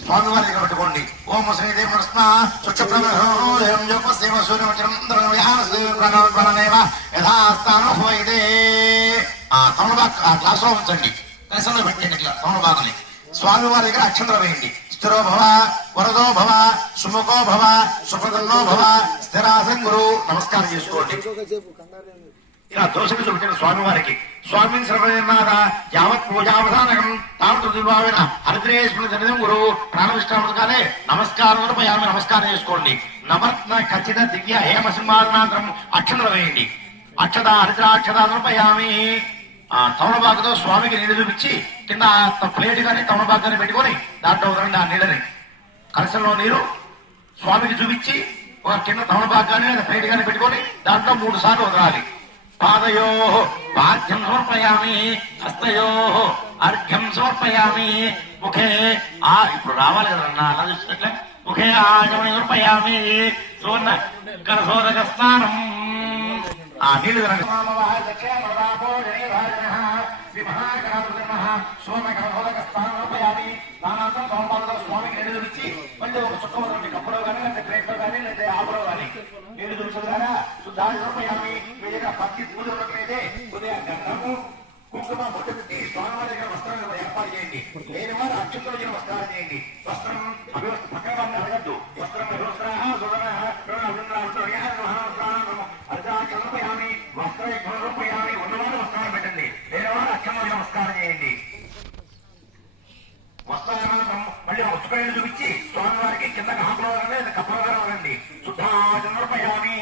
స్వామివారి దగ్గర పెట్టుకోండి. ఓం శ్రీదేవి తమలబాగ్ ఆ గ్లాస్ లో ఉంచండి. కలసంలో పెట్టండి ఇట్లా తమలబాగుని. స్వామివారి దగ్గర అక్షంతలు వేయండి. స్థిరో భవ, వరదో భవ, సుముఖో భవ, సుఖదన్నో భవ, స్థిరాసన్ గురు. నమస్కారం చేసుకోండి. ఇలా దోషమి చూపించిన స్వామివారికి. స్వామిని సర్వనాథ యావత్ పూజావధానకం తామృతిభావిన హరిద్రేశ్వరం గురు ప్రాణవిష్టామృతకాలే నమస్కారం యాభై నమస్కారం చేసుకోండి. నమర్త్న ఖచ్చిత దివ్య హేమ సింహాసనాంతరం అక్షతలు వేయండి. అక్షత హరిద్రాక్షతాపయామి. తమలపాకుతో స్వామికి నీళ్లు చూపించి కింద ప్లేట్ కానీ తమలపాకు కానీ పెట్టుకొని దాంట్లో వదలండి ఆ నీళ్ళని. కలశంలో నీరు స్వామికి చూపించి ఒక కింద తమలపాకు కానీ లేదా ప్లేట్ కానీ పెట్టుకొని దాంట్లో 3 సార్లు వదలాలి. పాదయో పాద్యం సమర్పయామి, హస్తయో అర్ఘ్యం సమర్పయామి, ముఖే ఇప్పుడు రావాలి కదన్నా అలా చూసినట్లే ముఖే ఆగమని సమర్పయామి. సువర్ణ కరసోదక స్నానం నీళ్లు స్వామికి నీళ్లు చూపించి మళ్ళీ ఒక చుక్క కప్పులో కానీ లేదా ప్లేట్లో కానీ లేదా ఆకులో కానీ నీళ్లు చూపించగా శుద్ధాన్ని సమర్పయామి. భక్తి పూజ ఉన్నట్లయితే ఉదయం గంధము కుంకుమ బొట్టు పెట్టి స్వామివారి దగ్గర వస్త్రాలు ఏర్పాటు చేయండి. లేని వారు అక్షంతలు వచ్చిన వస్త్రాలు చేయండి. వస్త్రం అభివస్త పక్కన వారిని అడగద్దు. వస్త్రం అర్జాక్షరూపయామి, వస్త్రూపయామి. ఉన్నవారు వస్త్రాలు పెట్టండి. లేని వారు అక్షంలో నమస్కారం చేయండి. వస్త్రానంతరం మళ్ళీ వస్త్రాలు చూపించి స్వామివారికి కింద హాకులో కప్పలో రండి. శుద్ధాజనోపయామి.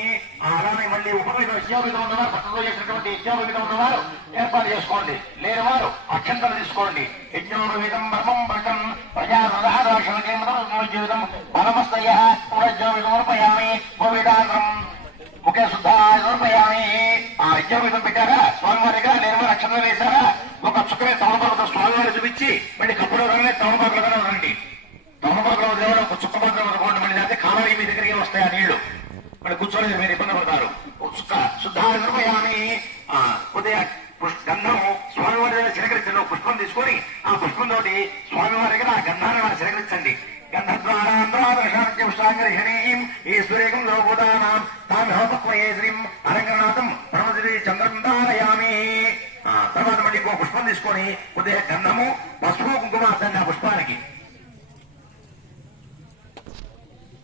అలానే మళ్ళీ ఉపమిత విద్యాభిత ఉన్నవారు పక్కలో చేసినటువంటి విద్యాభిత ఉన్నవారు ఏర్పాటు చేసుకోండి. లేని వారు అక్షంతలు తీసుకోండి. యజ్ఞోపవీతం బ్రహ్మం భటం ప్రజాదాక్షణ జీవితం బలమస్తయ సమర్పయామి. ఉపవేదాంతరం ముఖ్య శుద్ధాజనోపయామి. ఆ యజ్ఞోపవీతం పెట్టారా స్వామివారిగా, లేని వారు అక్షంతలు వేశారా, ఒక చుక్కనే తమలపాకుతో స్వామివారి చూపించి మళ్ళీ కప్పులో కానీ తమలపాకులుగానే ఉండండి. తమలపాకులో దేవుడు ఒక చుక్క మాత్రం అనుకోండి. మళ్ళీ లేకపోతే కాలువ మీ దగ్గరికి వస్తాయి ఆ నీళ్లు. మరి కూర్చోలేదు, మీరు ఇబ్బంది పడతారు. శుద్ధాన్ని ఉదయ గంధము స్వామివారి దగ్గర చిలకరించండి. పుష్పం తీసుకొని ఆ పుష్పంతో స్వామివారి దగ్గర ఆ గంధాన్ని వారు చిలకరించండి. గంధద్వారాంధ్రాదర్శాంగరిషణీం ఈశ్వరేకం లోభూతానాం తామిహోపక్వయే శ్రీం అలంకరణాథం పరమశ్రీ చంద్రం ధారయామి. తర్వాత మళ్ళీ ఇంకో పుష్పం తీసుకొని ఉదయ గంధము పసుపు కుంకుమ అద్దండి. ఆ పుష్పానికి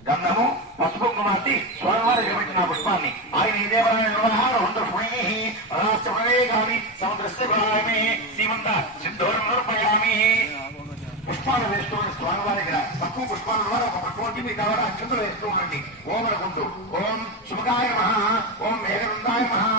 గంధము పసుపు కుంకుమార్తి స్వామివారి పెట్టిన పుష్పాన్ని ఆయన ఈ దేవాలయ వ్యవహారం రాష్ట్రప్రవేగామి సముద్రమే సీమంత సిద్ధోరం సమర్పయామి. పుష్పాలు వేసుకుని స్వామివారి దగ్గర తక్కువ పుష్పాల ద్వారా ఒక పట్టుకుంటే మీ ద్వారా అక్షంతలు వేస్తూ ఉండండి. ఓం అనుకుంటూ ఓం శుభకాయ మహా, ఓం మేఘనందాయ మహా,